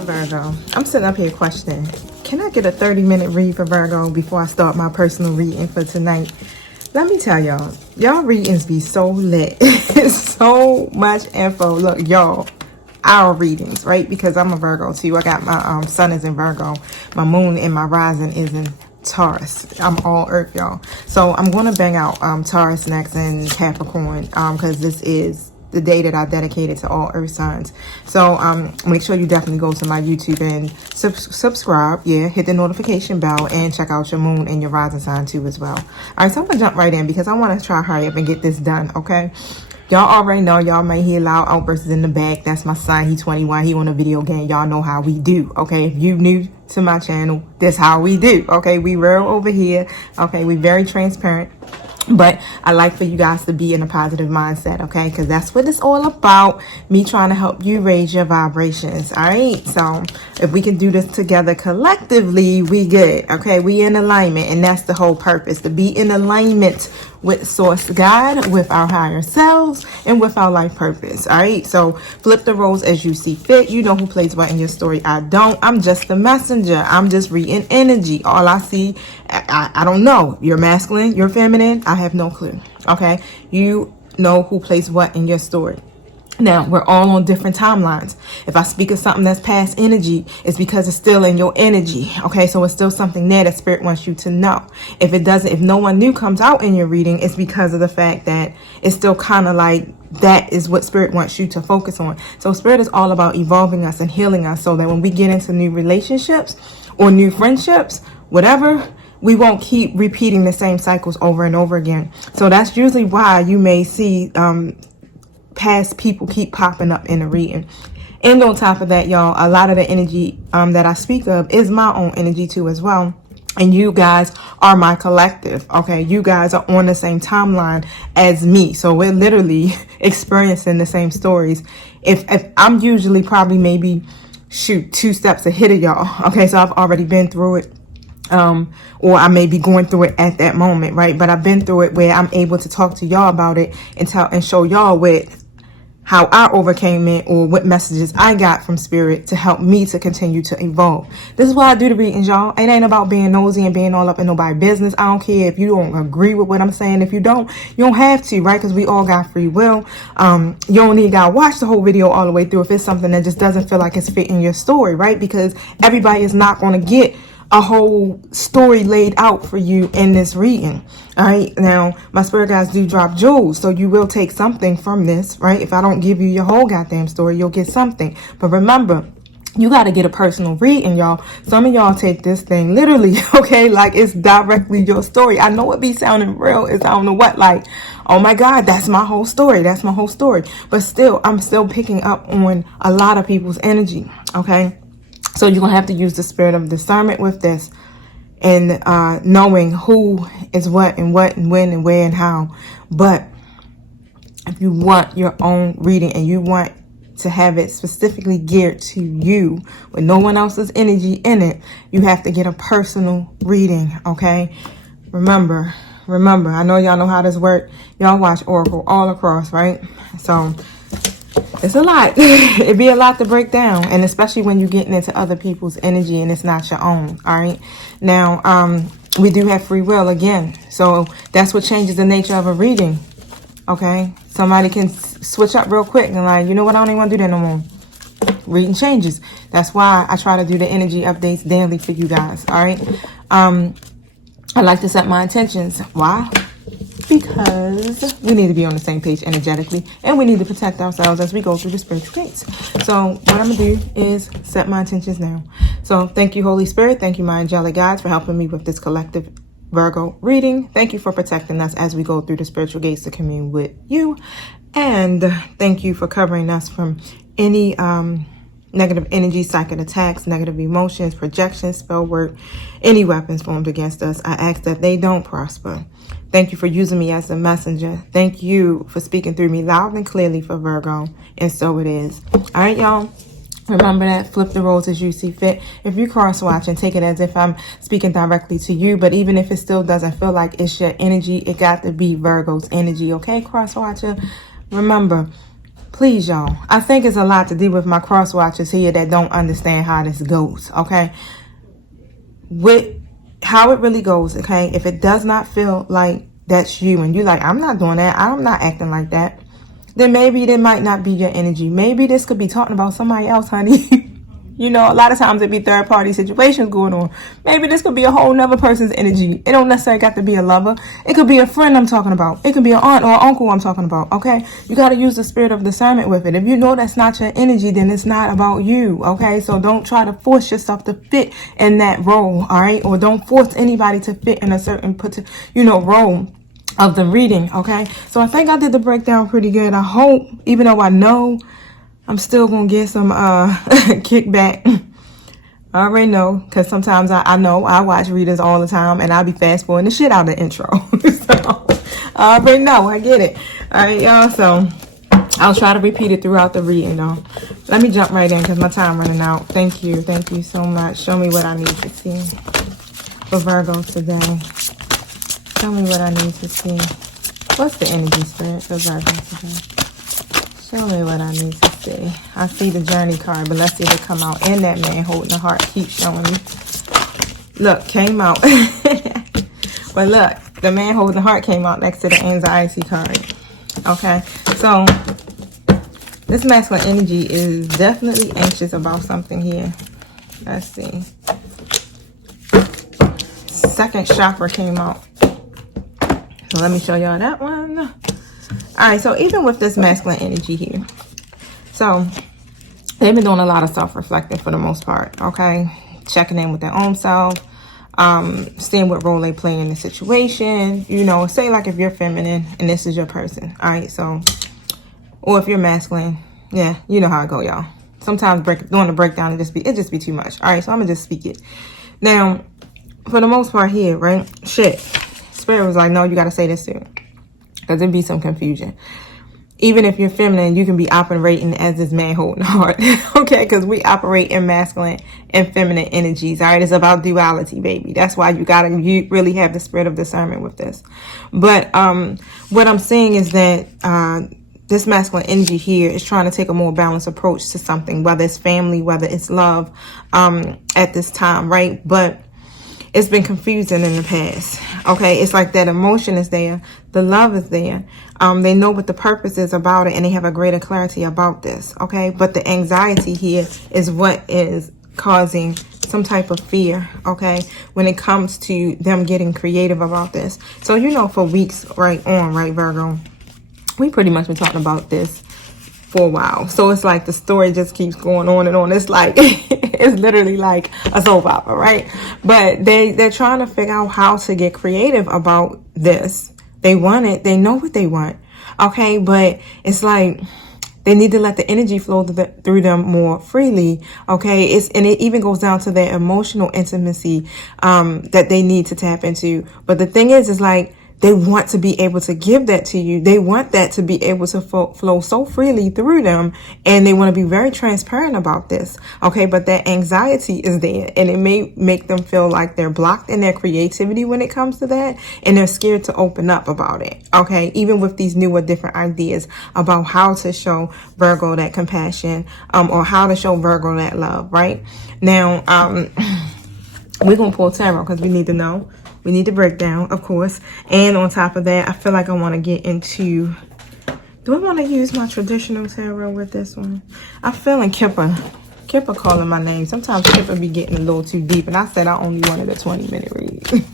up, Virgo? I'm sitting up here questioning, can I get a 30-minute read for Virgo before I start my personal reading for tonight? Let me tell y'all readings be so lit. It's so much info. Look, y'all, our readings, right? Because I'm a Virgo too. I got my sun is in Virgo, my moon and my rising is in Taurus. I'm all earth, y'all. So I'm going to bang out Taurus next and Capricorn because this is the day that I dedicated to all earth signs. So make sure you definitely go to my YouTube and subscribe. Yeah, hit the notification bell and check out your moon and your rising sign too as well. All right, so I'm gonna jump right in because I want to try hurry up and get this done. Okay, y'all already know, y'all may hear loud outbursts in the back. That's my son. He 21. He on a video game. Y'all know how we do. Okay, if you new to my channel, this how we do. Okay, we real over here. Okay, we very transparent. But I like for you guys to be in a positive mindset, okay? Because that's what it's all about. Me trying to help you raise your vibrations, all right? So if we can do this together collectively, we good, okay? We in alignment, and that's the whole purpose, to be in alignment with Source God, with our higher selves, and with our life purpose, all right? So flip the roles as you see fit. You know who plays what in your story. I don't. I'm just the messenger. I'm just reading energy. All I see, I don't know. You're masculine, you're feminine. I have no clue, okay? You know who plays what in your story. Now, we're all on different timelines. If I speak of something that's past energy, it's because it's still in your energy. Okay, so it's still something there that Spirit wants you to know. If it doesn't, if no one new comes out in your reading, it's because of the fact that it's still kind of like that is what Spirit wants you to focus on. So Spirit is all about evolving us and healing us so that when we get into new relationships or new friendships, whatever, we won't keep repeating the same cycles over and over again. So that's usually why you may see past people keep popping up in the reading. And on top of that, y'all, a lot of the energy that I speak of is my own energy too as well. And you guys are my collective, okay? You guys are on the same timeline as me. So we're literally experiencing the same stories. If I'm usually probably maybe, 2 steps ahead of y'all, okay? So I've already been through it. Or I may be going through it at that moment, right? But I've been through it where I'm able to talk to y'all about it and show y'all how I overcame it or what messages I got from Spirit to help me to continue to evolve. This is why I do the readings, y'all. It ain't about being nosy and being all up in nobody's business. I don't care if you don't agree with what I'm saying. If you don't have to, right? Because we all got free will. You don't need to watch the whole video all the way through if it's something that just doesn't feel like it's fitting your story, right? Because everybody is not going to get a whole story laid out for you in this reading. All right, now my spirit guides do drop jewels, so you will take something from this, right? If I don't give you your whole goddamn story, you'll get something. But remember, you got to get a personal reading, y'all. Some of y'all take this thing literally, okay, like it's directly your story. I know it be sounding real, it's I don't know what, like, oh my God, that's my whole story, that's my whole story. But still, I'm still picking up on a lot of people's energy, okay? So you're going to have to use the spirit of discernment with this and knowing who is what and when and where and how. But if you want your own reading and you want to have it specifically geared to you with no one else's energy in it, you have to get a personal reading, okay? Remember, I know y'all know how this works. Y'all watch Oracle all across, right? So it's a lot. It'd be a lot to break down, and especially when you're getting into other people's energy and it's not your own. All right. Now, we do have free will again, so that's what changes the nature of a reading. Okay, somebody can switch up real quick and like, you know what, I don't even want to do that no more. Reading changes. That's why I try to do the energy updates daily for you guys. All right. I like to set my intentions. Why? Because we need to be on the same page energetically, and we need to protect ourselves as we go through the spiritual gates. So what I'm gonna do is set my intentions now. So thank you, Holy Spirit. Thank you, my angelic guides, for helping me with this collective Virgo reading. Thank you for protecting us as we go through the spiritual gates to commune with you, and thank you for covering us from any negative energy, psychic attacks, negative emotions, projections, spell work, any weapons formed against us. I ask that they don't prosper. Thank you for using me as a messenger. Thank you for speaking through me loud and clearly for Virgo. And so it is. All right, y'all. Remember that. Flip the roles as you see fit. If you cross watch and take it as if I'm speaking directly to you, but even if it still doesn't feel like it's your energy, it got to be Virgo's energy. Okay, cross watcher? Remember, Please, y'all. I think it's a lot to do with my cross watchers here that don't understand how this goes, okay? With how it really goes, okay? If it does not feel like that's you and you're like, I'm not doing that, I'm not acting like that, then maybe there might not be your energy. Maybe this could be talking about somebody else, honey. You know, a lot of times it be third party situations going on. Maybe this could be a whole nother person's energy. It don't necessarily got to be a lover. It could be a friend I'm talking about. It could be an aunt or uncle I'm talking about, okay? You got to use the spirit of discernment with it. If you know that's not your energy, then it's not about you, okay? So don't try to force yourself to fit in that role, all right? Or don't force anybody to fit in a certain, role of the reading, okay? So I think I did the breakdown pretty good. I hope, even though I know I'm still gonna get some kickback. I already know, because sometimes I know I watch readers all the time and I'll be fast forwarding the shit out of the intro. So I already know, I get it. All right, y'all, so I'll try to repeat it throughout the reading, though. Let me jump right in because my time running out. Thank you so much. Show me what I need to see for Virgo today. Show me what I need to see. What's the energy spirit for Virgo today? Show me what I need to see. I see the journey card, but let's see if it come out. And that man holding the heart keeps showing me. Look, came out. But look, the man holding the heart came out next to the anxiety card. Okay, so this masculine energy is definitely anxious about something here. Let's see. Second chakra came out. So let me show y'all that one. All right, so even with this masculine energy here, so they've been doing a lot of self-reflecting for the most part, okay? Checking in with their own self, seeing what role they play in the situation. You know, say like if you're feminine and this is your person, all right? So, or if you're masculine, yeah, you know how it go, y'all. Sometimes doing the breakdown, it just be too much. All right, so I'm gonna just speak it. Now, for the most part here, right? Shit, Spirit was like, no, you gotta say this too. Because there'd be some confusion. Even if you're feminine, you can be operating as this man holding heart. Okay, because we operate in masculine and feminine energies. All right, it's about duality, baby. That's why you really have the spirit of discernment with this. But what I'm saying is that this masculine energy here is trying to take a more balanced approach to something, whether it's family, whether it's love, at this time, right? But it's been confusing in the past. Okay, it's like that emotion is there, the love is there. They know what the purpose is about it, and they have a greater clarity about this. Okay, but the anxiety here is what is causing some type of fear. Okay, when it comes to them getting creative about this. So you know, for weeks right, Virgo, we pretty much been talking about this for a while. So it's like the story just keeps going on and on. It's like it's literally like a soap opera, right? But they're trying to figure out how to get creative about this. They want it. They know what they want. Okay, but it's like they need to let the energy flow through them more freely. Okay, and it even goes down to their emotional intimacy that they need to tap into. But the thing is like, they want to be able to give that to you. They want that to be able to flow so freely through them. And they want to be very transparent about this. Okay, but that anxiety is there. And it may make them feel like they're blocked in their creativity when it comes to that. And they're scared to open up about it. Okay, even with these newer different ideas about how to show Virgo that compassion, or how to show Virgo that love, right? Now, we're going to pull tarot because we need to know. We need to break down, of course. And on top of that, I feel like I want to get into... Do I want to use my traditional tarot with this one? I'm feeling Kippa. Kippa calling my name. Sometimes Kippa be getting a little too deep. And I said I only wanted a 20-minute read.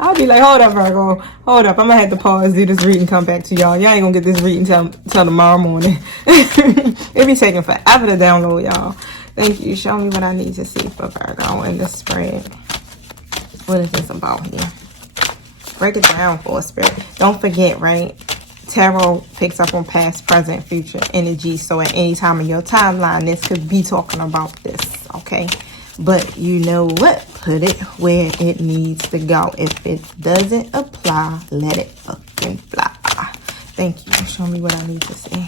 I'll be like, hold up, Virgo. Hold up. I'm going to have to pause, do this reading, come back to y'all. Y'all ain't going to get this reading till tomorrow morning. It be taking forever to download, y'all. Thank you. Show me what I need to see for Virgo in this spread. What is this about here? Break it down for us, Spirit. Don't forget, right? Tarot picks up on past, present, future energy. So at any time in your timeline, this could be talking about this, okay? But you know what? Put it where it needs to go. If it doesn't apply, let it fucking fly. Thank you. Show me what I need to see.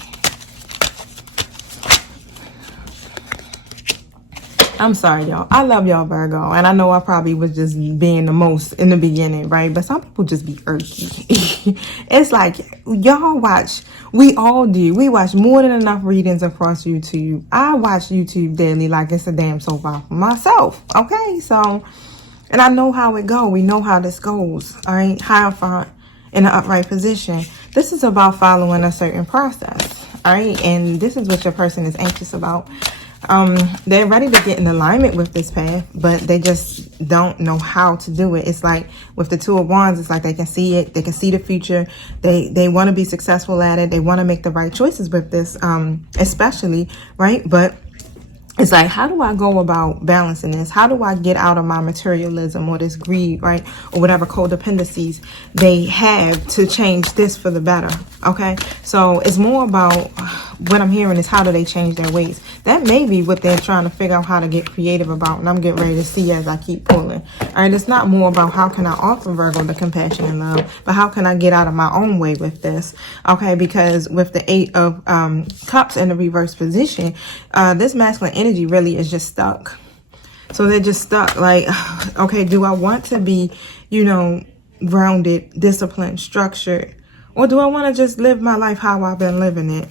I'm sorry, y'all. I love y'all, Virgo. And I know I probably was just being the most in the beginning, right? But some people just be irky. It's like, y'all watch. We all do. We watch more than enough readings across YouTube. I watch YouTube daily like it's a damn soap opera myself. Okay? So, and I know how it go. We know how this goes. All right? Hierophant in an upright position. This is about following a certain process. All right? And this is what your person is anxious about. They're ready to get in alignment with this path, but they just don't know how to do it. It's like with the Two of Wands, it's like they can see it, they can see the future, they want to be successful at it, they want to make the right choices with this, especially, right? But it's like, how do I go about balancing this? How do I get out of my materialism or this greed, right? Or whatever codependencies they have to change this for the better, okay? So it's more about, what I'm hearing is, how do they change their ways? That may be what they're trying to figure out how to get creative about, and I'm getting ready to see as I keep pulling. All right, it's not more about how can I offer Virgo the compassion and love, but how can I get out of my own way with this, okay? Because with the Eight of Cups in the reverse position, this masculine energy really is just stuck. So they're just stuck, like, okay, do I want to be, you know, grounded, disciplined, structured, or do I want to just live my life how I've been living it?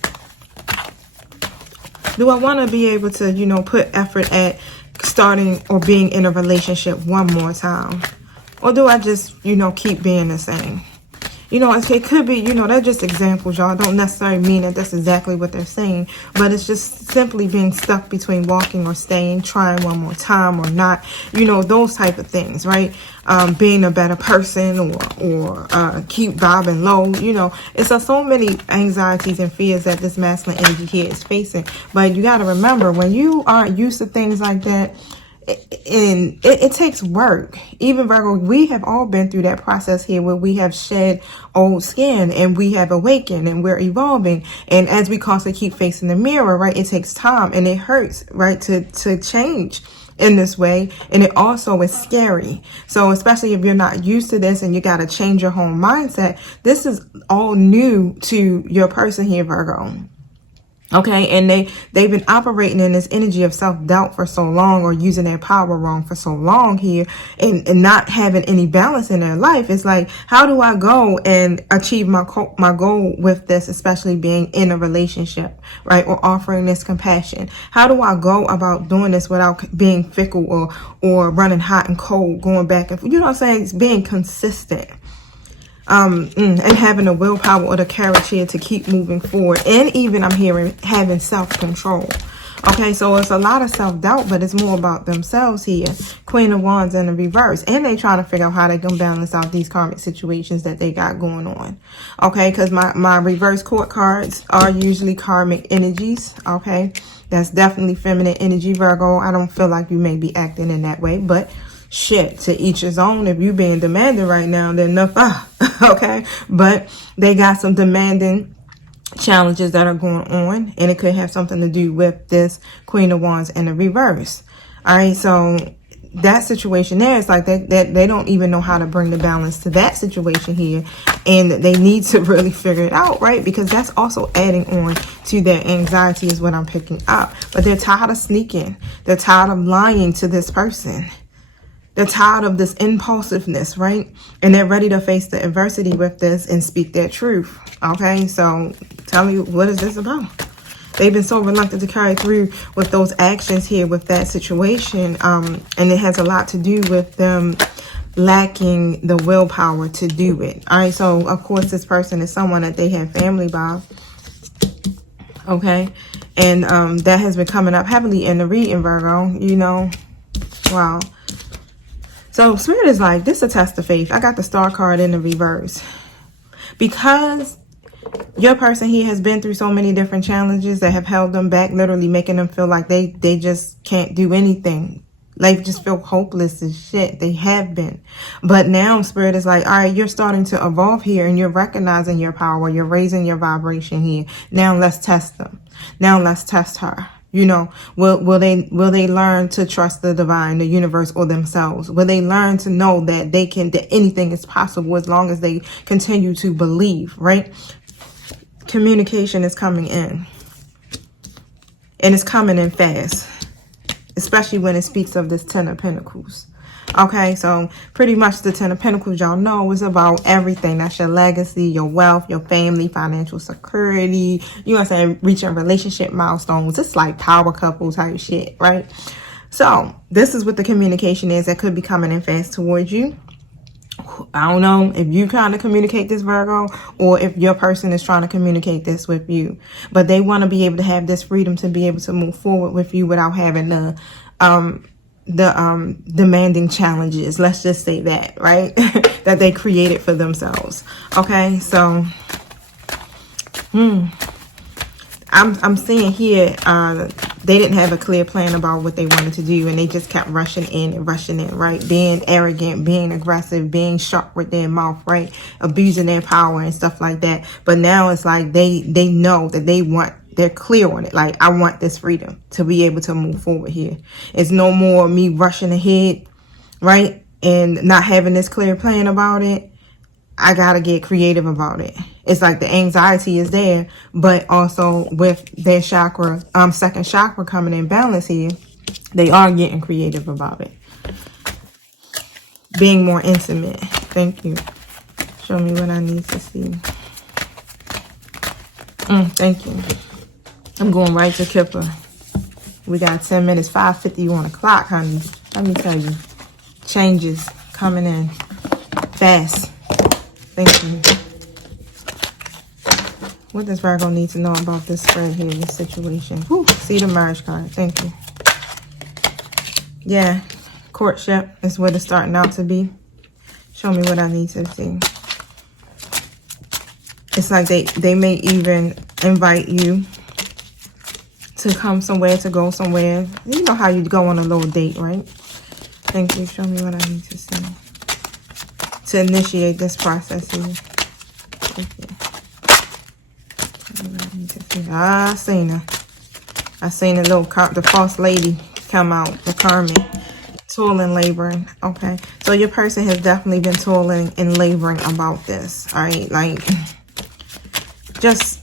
Do I want to be able to, you know, put effort at starting or being in a relationship one more time? Or do I just, you know, keep being the same? You know, it could be, you know, they're just examples, y'all. Don't necessarily mean that that's exactly what they're saying. But it's just simply being stuck between walking or staying, trying one more time or not. You know, those type of things, right? Being a better person or keep vibing low. You know, it's so many anxieties and fears that this masculine energy here is facing. But you got to remember, when you aren't used to things like that, and it takes work. Even Virgo, we have all been through that process here where we have shed old skin and we have awakened and we're evolving. And as we constantly keep facing the mirror, right, it takes time and it hurts, right, to change in this way. And it also is scary. So especially if you're not used to this and you got to change your whole mindset, this is all new to your person here, Virgo. Okay, and they've been operating in this energy of self-doubt for so long, or using their power wrong for so long here, and not having any balance in their life. It's like, how do I go and achieve my goal with this, especially being in a relationship, right? Or offering this compassion. How do I go about doing this without being fickle or running hot and cold, going back and forth? You know what I'm saying? It's being consistent. And having the willpower or the courage here to keep moving forward. And even I'm hearing having self-control. Okay, so it's a lot of self-doubt, but it's more about themselves here. Queen of Wands in the reverse. And they trying to figure out how they can balance out these karmic situations that they got going on. Okay, because my reverse court cards are usually karmic energies. Okay, that's definitely feminine energy, Virgo. I don't feel like you may be acting in that way, but shit, to each his own. If you being demanding right now, then enough. Okay, but they got some demanding challenges that are going on, and it could have something to do with this Queen of Wands in the reverse. All right, so that situation there is like they don't even know how to bring the balance to that situation here, and they need to really figure it out, right? Because that's also adding on to their anxiety is what I'm picking up. But they're tired of sneaking. They're tired of lying to this person. They're tired of this impulsiveness, right? And they're ready to face the adversity with this and speak their truth. Okay, so tell me, what is this about? They've been so reluctant to carry through with those actions here with that situation. And it has a lot to do with them lacking the willpower to do it. All right, so of course this person is someone that they have family by. Okay, and that has been coming up heavily in the reading, Virgo, you know. Wow. So Spirit is like, this is a test of faith. I got the Star card in the reverse. Because your person here has been through so many different challenges that have held them back, literally making them feel like they just can't do anything. Like, just feel hopeless as shit. They have been. But now Spirit is like, all right, you're starting to evolve here and you're recognizing your power. You're raising your vibration here. Now let's test them. Now let's test her. You know, will they learn to trust the divine, the universe, or themselves? Will they learn to know that that anything is possible as long as they continue to believe, right? Communication is coming in. And it's coming in fast. especially when it speaks of this Ten of Pentacles. Okay, so pretty much the Ten of Pentacles, y'all know, is about everything. That's your legacy, your wealth, your family, financial security. You know what I'm saying? Reaching relationship milestones. It's like power couple type shit, right? So this is what the communication is that could be coming in fast towards you. I don't know if you kind of communicate this, Virgo, or if your person is trying to communicate this with you. But they want to be able to have this freedom to be able to move forward with you without having the demanding challenges, let's just say that, right? That they created for themselves. Okay, so I'm seeing here they didn't have a clear plan about what they wanted to do, and they just kept rushing in, right? Being arrogant, being aggressive, being sharp with their mouth, right? Abusing their power and stuff like that. But now it's like they know that they're clear on it. Like, I want this freedom to be able to move forward here. It's no more me rushing ahead, right? And not having this clear plan about it. I gotta get creative about it. It's like the anxiety is there, but also with their chakra, second chakra coming in balance here, they are getting creative about it. Being more intimate. Thank you. Show me what I need to see. Thank you. I'm going right to Kippa. We got 10 minutes, 5:50 on the clock, honey. Let me tell you. Changes coming in fast. Thank you. What does Virgo need to know about this spread here, this situation? Whew, see the marriage card. Thank you. Yeah, courtship is what it's starting out to be. Show me what I need to see. It's like they may even invite you to come somewhere, to go somewhere. You know how you go on a little date, right? Thank you. Show me what I need to see to initiate this process here. Thank you. I seen her. I seen the false lady come out, the Carmen, toiling, laboring. Okay, so your person has definitely been toiling and laboring about this. All right, like just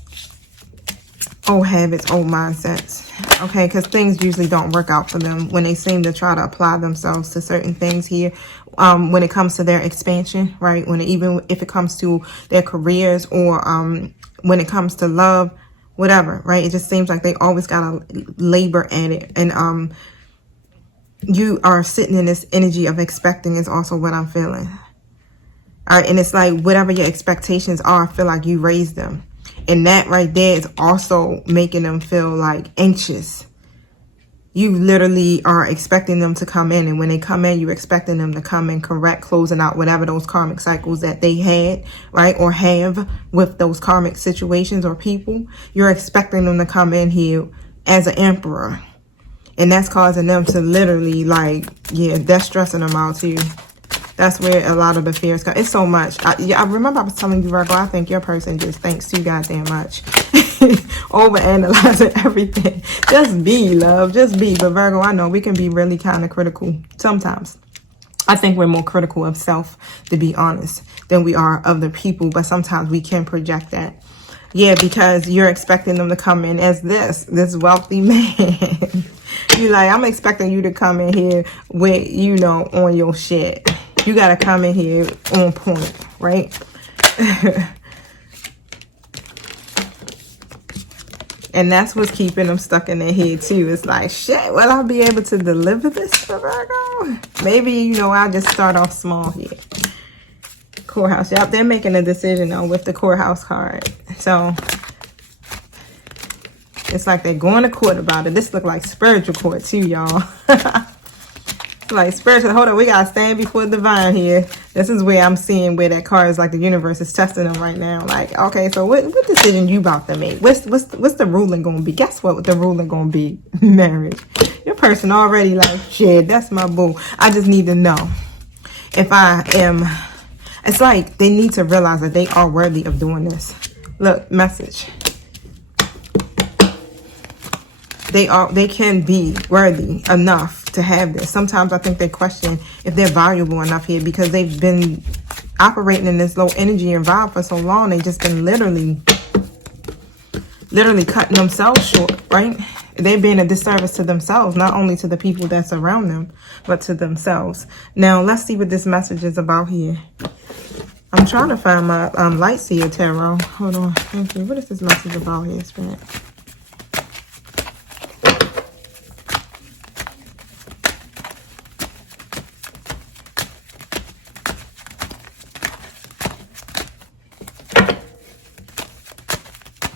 old habits, old mindsets. Okay, because things usually don't work out for them when they seem to try to apply themselves to certain things here. When it comes to their expansion, right? Even if it comes to their careers, or when it comes to love, whatever, right? It just seems like they always gotta labor at it. And you are sitting in this energy of expecting is also what I'm feeling. All right, and it's like whatever your expectations are, I feel like you raised them. And that right there is also making them feel like anxious. You literally are expecting them to come in. And when they come in, you're expecting them to come in correct, closing out whatever those karmic cycles that they had, right? Or have with those karmic situations or people. You're expecting them to come in here as an emperor. And that's causing them to literally, like, yeah, that's stressing them out too. That's where a lot of the fears come. It's so much. I remember I was telling you, Virgo, I think your person just thinks too goddamn much. Overanalyzing everything. Just be, love. Just be. But Virgo, I know we can be really kind of critical sometimes. I think we're more critical of self, to be honest, than we are of the people. But sometimes we can project that. Yeah, because you're expecting them to come in as this wealthy man. You're like, I'm expecting you to come in here with, you know, on your shit. You got to come in here on point, right? And that's what's keeping them stuck in their head too. It's like, shit, will I be able to deliver this for Virgo? Maybe, you know, I'll just start off small here. Courthouse. Yep, they're making a decision though with the courthouse card. So it's like they're going to court about it. This look like spiritual court too, y'all. Like spiritual. Hold on, we gotta stand before divine here. This is where I'm seeing where that card is like the universe is testing them right now. Like, okay, so what decision you about to make? What's the ruling gonna be? Guess what the ruling gonna be? Marriage. Your person already like, shit, that's my boo. I just need to know if I am. It's like they need to realize that they are worthy of doing this. Look, message. They can be worthy enough to have this. Sometimes I think they question if they're valuable enough here because they've been operating in this low energy and vibe for so long. They've just been literally cutting themselves short, right? They're being a disservice to themselves, not only to the people that's around them, but to themselves. Now, let's see what this message is about here. I'm trying to find my Light Seer Tarot. Hold on. Thank you. What is this message about here, Spirit?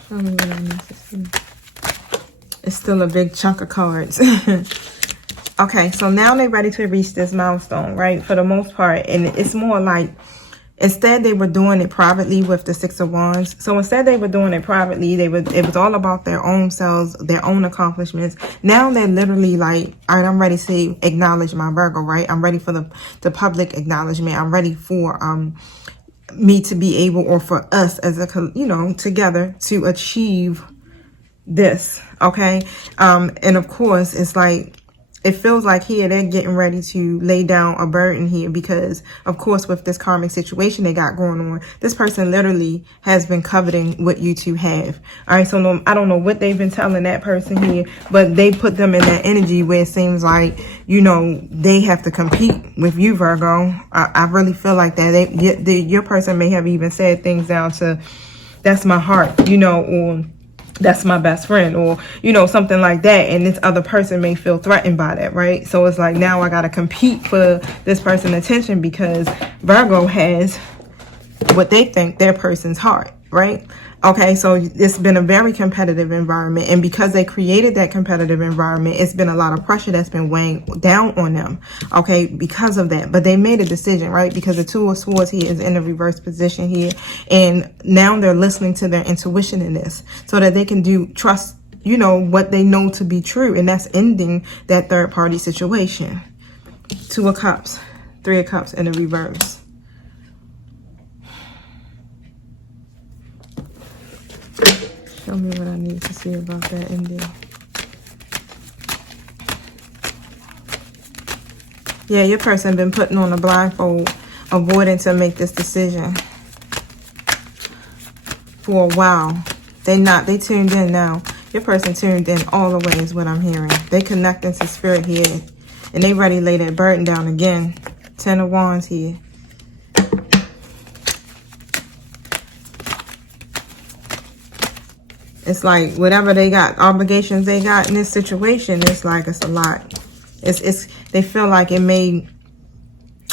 Show me what I need to see. It's still a big chunk of cards. Okay, so now they're ready to reach this milestone, right? For the most part. And it's more like, instead they were doing it privately with the Six of Wands. So instead they were doing it privately. It was all about their own selves, their own accomplishments. Now they're literally like, all right, I'm ready to acknowledge my Virgo, right? I'm ready for the public acknowledgement. I'm ready for me to be able, or for us as a, you know, together to achieve this. Okay. And of course it's like, it feels like here they're getting ready to lay down a burden here, because of course with this karmic situation they got going on, this person literally has been coveting what you two have. All right, so no, I don't know what they've been telling that person here, but they put them in that energy where it seems like, you know, they have to compete with you, Virgo. I really feel like that. Your person may have even said things down to, that's my heart, you know, or that's my best friend, or, you know, something like that. And this other person may feel threatened by that, right? So it's like, now I got to compete for this person's attention, because Virgo has what they think their person's heart, right? Okay, so it's been a very competitive environment. And because they created that competitive environment, it's been a lot of pressure that's been weighing down on them, okay, because of that. But they made a decision, right? Because the Two of Swords here is in the reverse position here. And now they're listening to their intuition in this, so that they can trust, you know, what they know to be true. And that's ending that third party situation. Two of Cups, Three of Cups in the reverse. Show me what I need to see about that ending. Yeah, your person been putting on a blindfold, avoiding to make this decision for a while. They tuned in now. Your person tuned in all the way is what I'm hearing. They connecting to spirit here, and they ready to lay that burden down again. Ten of Wands here. It's like whatever they got, obligations they got in this situation, it's like it's a lot. They feel like it may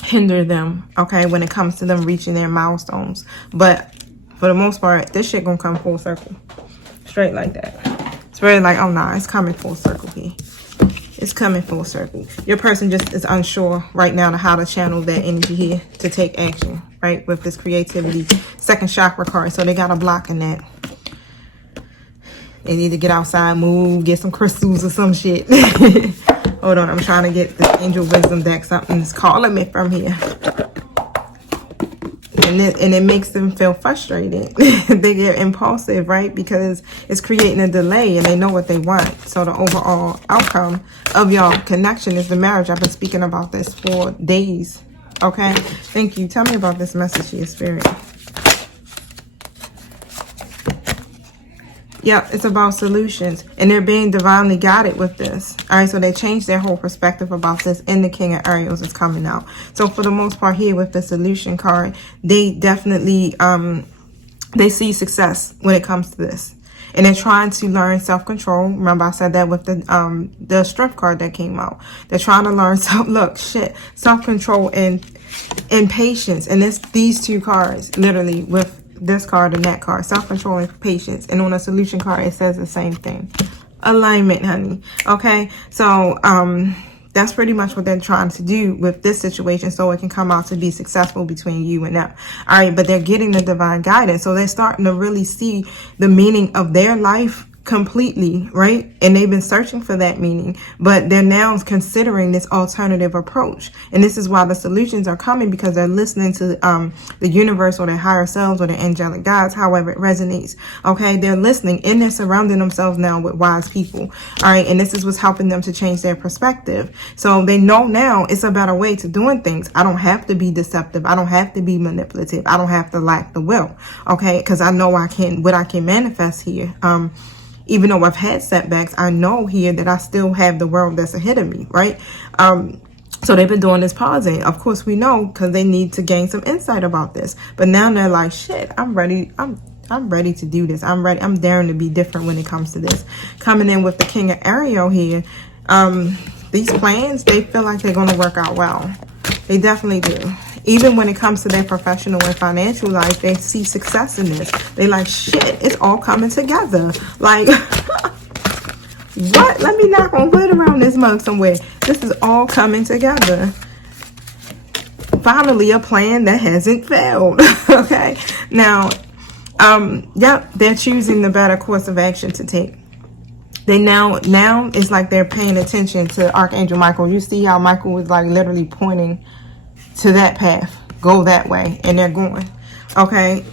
hinder them, okay, when it comes to them reaching their milestones. But for the most part, this shit gonna come full circle. Straight like that. It's really like, oh nah, it's coming full circle here. It's coming full circle. Your person just is unsure right now to how to channel that energy here to take action, right, with this creativity. Second chakra card, so they got a block in that. They need to get outside, move, get some crystals or some shit. Hold on, I'm trying to get the Angel Wisdom deck. Something's calling me from here. And it makes them feel frustrated. They get impulsive, right? Because it's creating a delay and they know what they want. So the overall outcome of y'all connection is the marriage. I've been speaking about this for days. Okay? Thank you. Tell me about this message here, Spirit. Yep, it's about solutions, and they're being divinely guided with this. All right, so they changed their whole perspective about this, and the King of Ariels is coming out. So for the most part here with the solution card, they definitely, they see success when it comes to this. And they're trying to learn self-control. Remember I said that with the strength card that came out. They're trying to learn self-control and patience. And these two cards, literally, with this card and that card, self-control and patience. And on a solution card it says the same thing, alignment, honey. Okay, so that's pretty much what they're trying to do with this situation, so it can come out to be successful between you and them. All right, but they're getting the divine guidance, so they're starting to really see the meaning of their life completely, right? And they've been searching for that meaning, but they're now considering this alternative approach. And this is why the solutions are coming, because they're listening to the universe or their higher selves or their angelic guides, however it resonates. Okay, they're listening and they're surrounding themselves now with wise people. All right, and this is what's helping them to change their perspective. So they know now it's a better way to doing things. I don't have to be deceptive. I don't have to be manipulative. I don't have to lack the will. Okay, because I know what I can manifest here. even though I've had setbacks, I know here that I still have the world that's ahead of me, right? So they've been doing this pausing. Of course, we know because they need to gain some insight about this. But now they're like, shit, I'm ready. I'm ready to do this. I'm ready. I'm daring to be different when it comes to this. Coming in with the King of Ariel here. These plans, they feel like they're going to work out well. They definitely do. Even when it comes to their professional and financial life, they see success in this. They like, shit, it's all coming together. Like, what? Let me knock on wood around this mug somewhere. This is all coming together. Finally, a plan that hasn't failed. Okay. Now, yep, they're choosing the better course of action to take. They now it's like they're paying attention to Archangel Michael. You see how Michael was like literally pointing to that path, go that way, and they're going. Okay.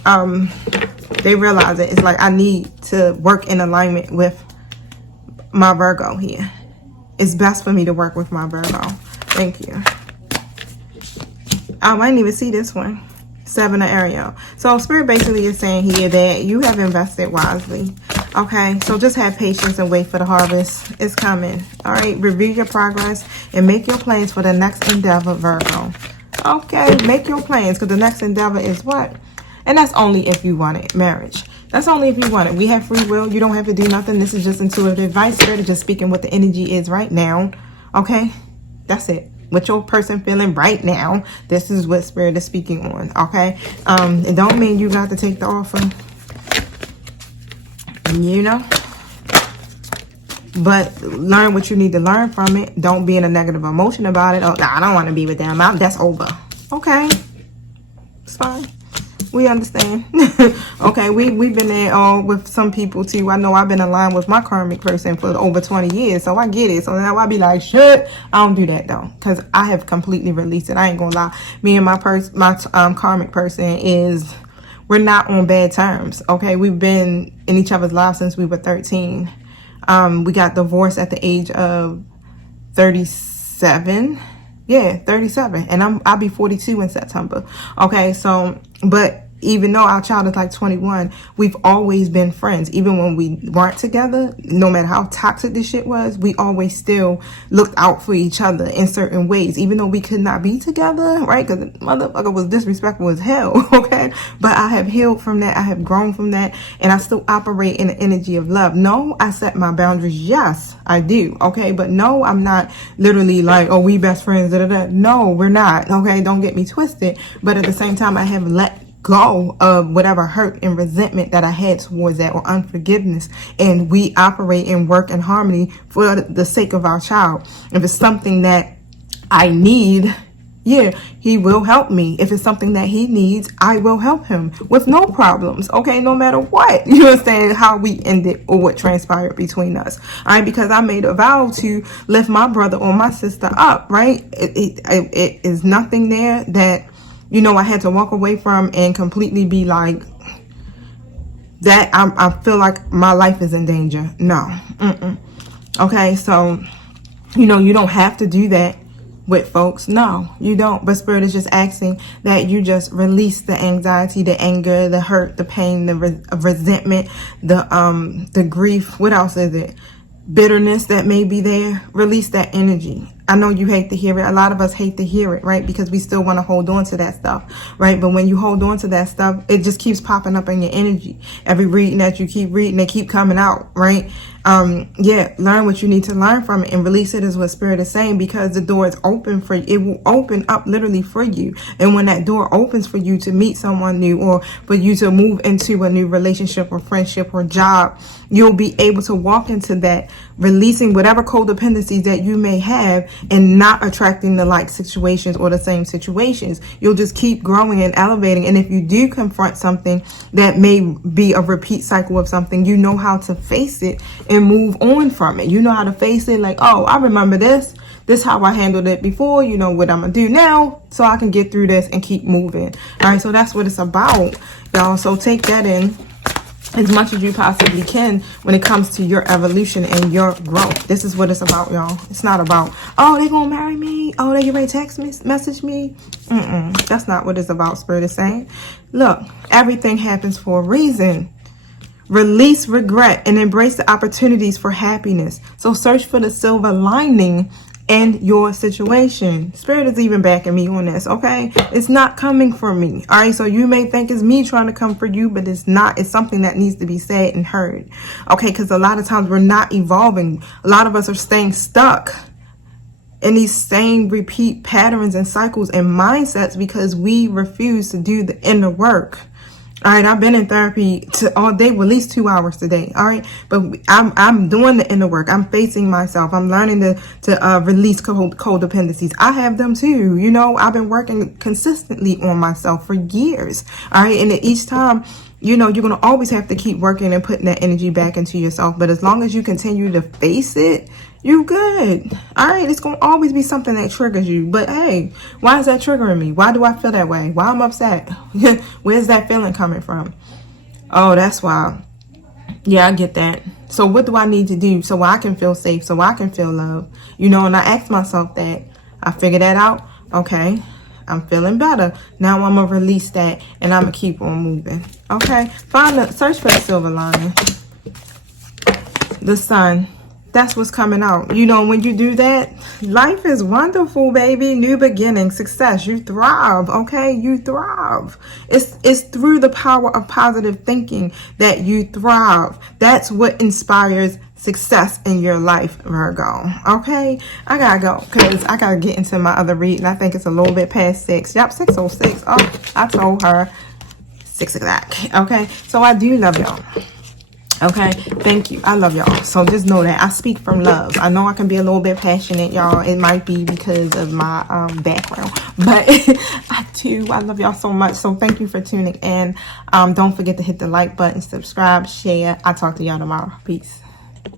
They realize it. It's like, I need to work in alignment with my Virgo here. It's best for me to work with my Virgo. Thank you. I didn't even see this one. 7 of Ariel. So Spirit basically is saying here that you have invested wisely. Okay, so just have patience and wait for the harvest. It's coming. All right, review your progress and make your plans for the next endeavor, Virgo. Okay, make your plans, because the next endeavor is what? And that's only if you want it, marriage. That's only if you want it. We have free will. You don't have to do nothing. This is just intuitive advice. Spirit is just speaking what the energy is right now. Okay, that's it. What your person feeling right now, this is what Spirit is speaking on. Okay, it don't mean you got to take the offer, you know, but learn what you need to learn from it. Don't be in a negative emotion about it. Oh, I don't want to be with them. That's over. Okay, it's fine. We understand. Okay, we've been there with some people too. I know I've been aligned with my karmic person for over 20 years, so I get it. So now I be like, shit, I don't do that though, because I have completely released it. I ain't gonna lie. Me and my karmic person we're not on bad terms. Okay, we've been in each other's lives since we were 13. We got divorced at the age of 37. Yeah, 37, and I'll be 42 in September. Okay, so but even though our child is like 21, we've always been friends. Even when we weren't together, no matter how toxic this shit was, we always still looked out for each other in certain ways, even though we could not be together, right? Because the motherfucker was disrespectful as hell, okay? But I have healed from that. I have grown from that, and I still operate in the energy of love. No, I set my boundaries. Yes, I do, okay? But no, I'm not literally like, oh, we best friends, da, da, da. No, we're not, okay? Don't get me twisted. But at the same time, I have let go of whatever hurt and resentment that I had towards that, or unforgiveness, and we operate and work in harmony for the sake of our child. If it's something that I need, yeah, he will help me. If it's something that he needs, I will help him with no problems, okay, no matter what. You understand how we ended or what transpired between us, all right? Because I made a vow to lift my brother or my sister up, right? It is nothing there that, you know, I had to walk away from and completely be like that. I feel like my life is in danger. No. Okay, so, you know, you don't have to do that with folks. No, you don't. But Spirit is just asking that you just release the anxiety, the anger, the hurt, the pain, the resentment, the grief. What else is it? Bitterness that may be there. Release that energy. I know you hate to hear it. A lot of us hate to hear it, right? Because we still want to hold on to that stuff, right? But when you hold on to that stuff, it just keeps popping up in your energy. Every reading that you keep reading, they keep coming out, right? Yeah, learn what you need to learn from it and release it, is what Spirit is saying, because the door is open for you. It will open up literally for you. And when that door opens for you to meet someone new, or for you to move into a new relationship or friendship or job, you'll be able to walk into that, releasing whatever codependencies that you may have, and not attracting the like situations or the same situations. You'll just keep growing and elevating. And if you do confront something that may be a repeat cycle of something, you know how to face it and move on from it. You know how to face it, like, oh, I remember this is how I handled it before. You know what I'm gonna do now so I can get through this and keep moving. All right, so that's what it's about, y'all. So take that in as much as you possibly can when it comes to your evolution and your growth. This is what it's about, y'all. It's not about, oh, they gonna marry me, oh, they get ready to text me, message me. That's not what it's about. Spirit is saying, look, everything happens for a reason, Release regret and embrace the opportunities for happiness. So search for the silver lining in your situation. Spirit is even backing me on this, okay? It's not coming from me, all right? So you may think it's me trying to come for you, but it's not. It's something that needs to be said and heard, okay? Because a lot of times we're not evolving. A lot of us are staying stuck in these same repeat patterns and cycles and mindsets because we refuse to do the inner work. All right, I've been in therapy all day, well, at least 2 hours today. All right, but I'm doing the inner work. I'm facing myself. I'm learning to release codependencies. I have them too. You know, I've been working consistently on myself for years. All right, and each time, you know, you're gonna always have to keep working and putting that energy back into yourself. But as long as you continue to face it, you good. All right, it's gonna always be something that triggers you. But hey, why is that triggering me? Why do I feel that way? Why I'm upset? Where's that feeling coming from? Oh, that's why. Yeah, I get that. So what do I need to do so I can feel safe, so I can feel loved? You know, and I asked myself that. I figured that out. Okay, I'm feeling better. Now I'm gonna release that and I'm gonna keep on moving. Okay, search for the silver lining. The sun. That's what's coming out. You know, when you do that, life is wonderful, baby. New beginning, success. You thrive, okay? You thrive. It's through the power of positive thinking that you thrive. That's what inspires success in your life, Virgo. Okay? I gotta go because I gotta get into my other reading. I think it's a little bit past 6. Yep, 6:06. Oh, I told her 6 o'clock. Okay? So I do love y'all. Okay, thank you. I love y'all. So just know that I speak from love. I know I can be a little bit passionate, y'all. It might be because of my background, but I do. I love y'all so much. So thank you for tuning in. Don't forget to hit the like button, subscribe, share. I'll talk to y'all tomorrow. Peace.